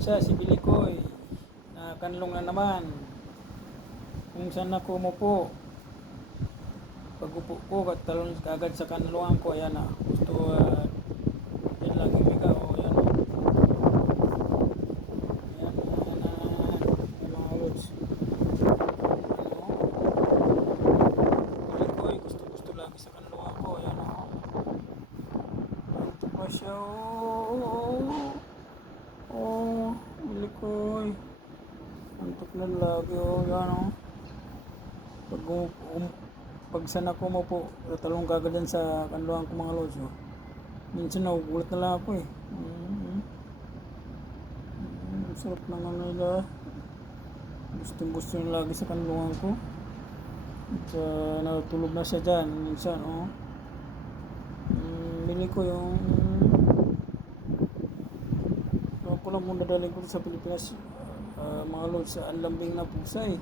siya, si Bilikoy. Nakanlong na naman. Kung saan ako umupo. Pag upo ko, talon agad sa kanluan ko, ayan na. Gusto, uh, yan lang, imiga, o, yan. Ayan, na, yung mga. Ano? Bilikoy, gusto, gusto lagi sa kanluan ko, ayan o. Ito pa siya, oh. Oh, Bilikoy. Antok na lagi, oh, yan o. Pag, um, um, pag sana ko mo po, talong kagad yan sa kanluhan ko mga lods. Oh. Minsan nagugulat na lang ako eh. Mm-hmm. Mm, sarap naman nila. Gustong gusto nila lagi sa kanluhan ko. At uh, natulog na siya dyan. Minsan, oh. Mm, bili ko yung ko lang kung dadaling ko sa Pilipinas uh, mga lods sa anlambing na pusa eh.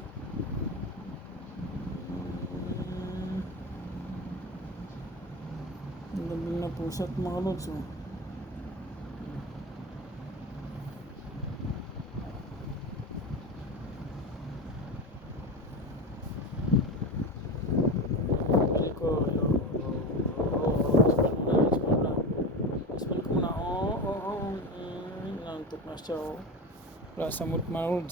Mm, Anlambing na pusa at mga lods oh. Ko, yo, yo, oh, oh, oh, spell na, spell na. Spell ko muna, oh, oh,